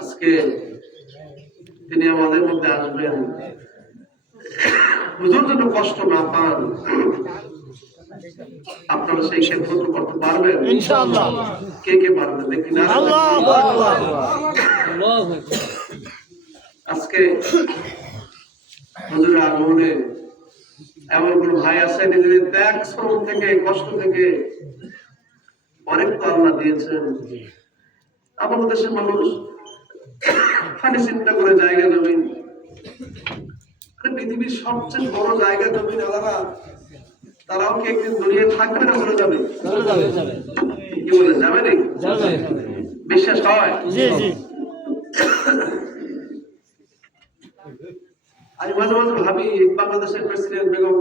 আজকে তিনি আমাদের মধ্যে আসবেন, হুজুর যেন কষ্ট না পান, আপনারা সেই ক্ষেত্র করতে পারবেন ইনশাআল্লাহ। কে কে পারবেন দেখি না? আল্লাহু আকবার। আজকে হুজুর আগমনে এমন কোন ভাই আছে নিজেদের ত্যাগ শ্রম থেকে কষ্ট থেকে অনেক তো আল্লাহ দিয়েছেন। আমাদের দেশের মানুষ খালি চিন্তা করে জায়গা জমিন, পৃথিবীর সবচেয়ে বড় জায়গা জমিন আলাদা, তারাও কি একদিন দুনিয়ায় থাকবে না চলে যাবে? কি বলে যাবে নাকি? বিশ্বাস হয়? আমি মাঝে মাঝে ভাবি বাংলাদেশের প্রেসিডেন্ট বেগম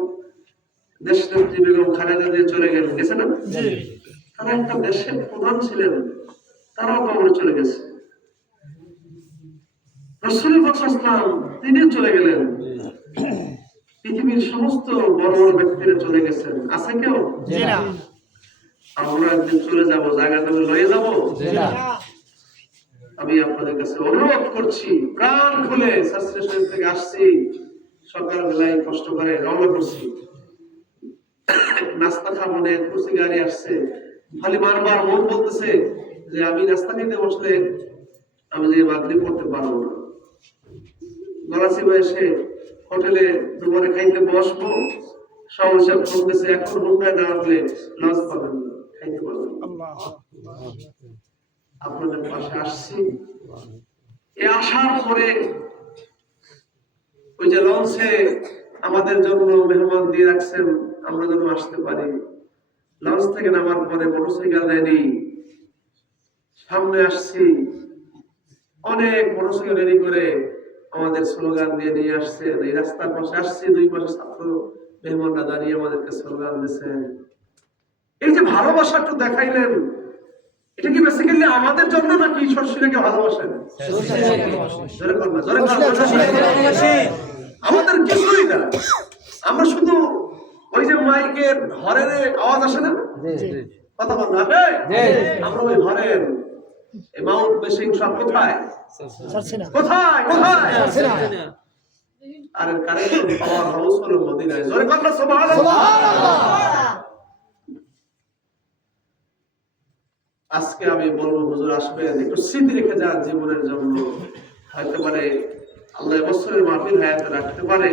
দেশনেত্রী বেগম খালেদা জিয়া চলে গেছে না, তারা একটা দেশের প্রধান ছিলেন, তারাও কবরে চলে গেছে। রাসূলুল্লাহ সাল্লাল্লাহু আলাইহি ওয়াসাল্লাম তিনি চলে গেলেন, পৃথিবীর সমস্ত বড় বড় ব্যক্তিরা চলে গেছেন। আছে কেউ? আমরা একদিন চলে যাব, জায়গা তুমি লয়ে যাব। আমি আপনাদের কাছে অনুরোধ করছি, প্রাণ খুলে শাস্ত্রী শরীফ থেকে আসছি, সকাল বেলায় কষ্ট করে রওনা করছি, নাস্তা খাবো না, কুরসি গাড়ি আসছে, খালি বারবার মন বলতেছে যে আমি নাস্তা খেতে বসলে আমি যে মাগরিব পড়তে পারবো না। গলাচি বয়সে হোটেলে দুপুরে খাইতে বসবো, সমস্যা করতেছে, এখন হুন্ডায় না আসলে লঞ্চ পাবেন না, খাইতে পারবেন না। আপনাদের পাশে আসছি, এই আসার পরে ওই যে লঞ্চে আমাদের জন্য মেহমান দিয়ে রাখছেন, আমরা যেন আসতে পারি। লঞ্চ থেকে নামার পরে মোটরসাইকেল রেডি, সামনে আসছি, অনেক মোটরসাইকেল রেডি করে আমাদের স্লোগান দিয়ে নিয়ে আসছে। এই রাস্তার পাশে আসছি, দুই পাশে ছাত্র মেহমানরা দাঁড়িয়ে আমাদেরকে স্লোগান দিচ্ছেন। এই যে ভালোবাসা একটু দেখাইলেন, এটা কি বেসিক্যালি আমাদের জন্য নাকি শর্ষিলাকে ভালোবাসেন? আমাদের কিছুই না, আমরা শুধু ওই যে মাইকের হরের আওয়াজ আসে না, কথা বল না, আমরা ওই হরেন মাউন্ট মেশিং সব কোথায় কোথায় কোথায় আর কারেন্ট পাওয়ার হাউস হলো মদিনায়। জোরে বল না সুবহানাল্লাহ। আজকে আমি বলবো হুজুর আসবেন, একটু স্মৃতি রেখে যান জীবনের জন্য। হয়তো পারে আল্লাহ বছরের মাহফিল হায়াতে রাখতে পারে,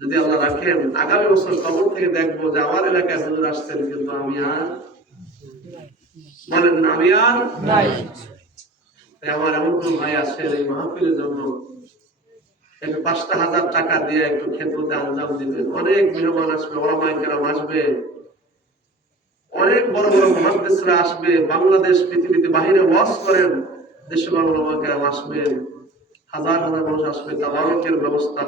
যদি আল্লাহ রাখেন আগামী বছর কবর থেকে দেখবো যে আমার এলাকায় হুজুর আসছেন, কিন্তু আমি আর বলেন না, আমি আর নাই। আমার এমন কোন ভাই আসেন এই মাহফিলের জন্য একটু ৫,০০০ টাকা দিয়ে একটু খেদমতে আঞ্জাম দিবেন। অনেক মেহমান আসবে, ওলামায়ে কেরাম আসবে, অনেক বড় বড় মুহাদ্দিসরা আসবে, বাংলাদেশ পৃথিবীতে বাহিরে ওয়াজ করেন, দেশে ওলামায়ে কেরাম আসবেন, হাজার হাজার মানুষ আসবে, তাওয়ারুকের ব্যবস্থা